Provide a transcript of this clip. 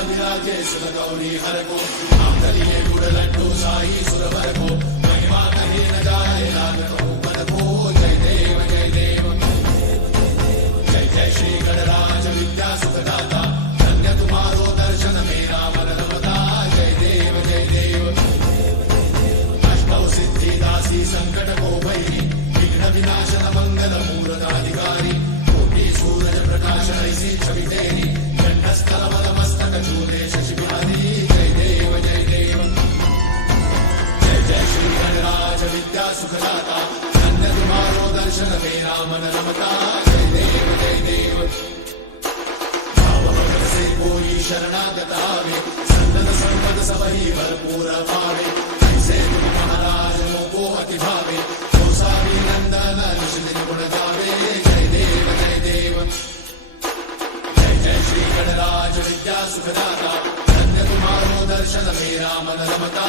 गौरी हर को आंगलिये गुड़ लड्डू साई सुरवर को महिमा कहीं न जाए लागत ऊपर को जय देव जय देव जय जय श्री गणराज विद्या सुखदाता धन्य तुम्हारो दर्शन मेरा मन रमता जय देव जय देव अष्टौ सिद्धि दासी संकट को भैरी विघ्न विनाशन मंगल मूर्धाधिकारी कोटि सूरज प्रकाश ऐसी छवि तेरी कंठस्थल मद मस्तक चूरे शशि बिहारी जय देव जय देव जय जय श्री गणराज विद्या सुखदाता धन्य तुम्हारो दर्शन मेरा मन रमता जय देव जय देव भाव भगत से कोई शरणागत आवे संतत संपद सब ही भरपूर पावे ऐसे तुम महाराज मोको अति भावे गोसावी नंदन ऋष दिन गुण गावे जय देव जय देव जय जय श्री गणराज विद्या सुखदाता धन्य तुम्हारो दर्शन मेरा मन रमता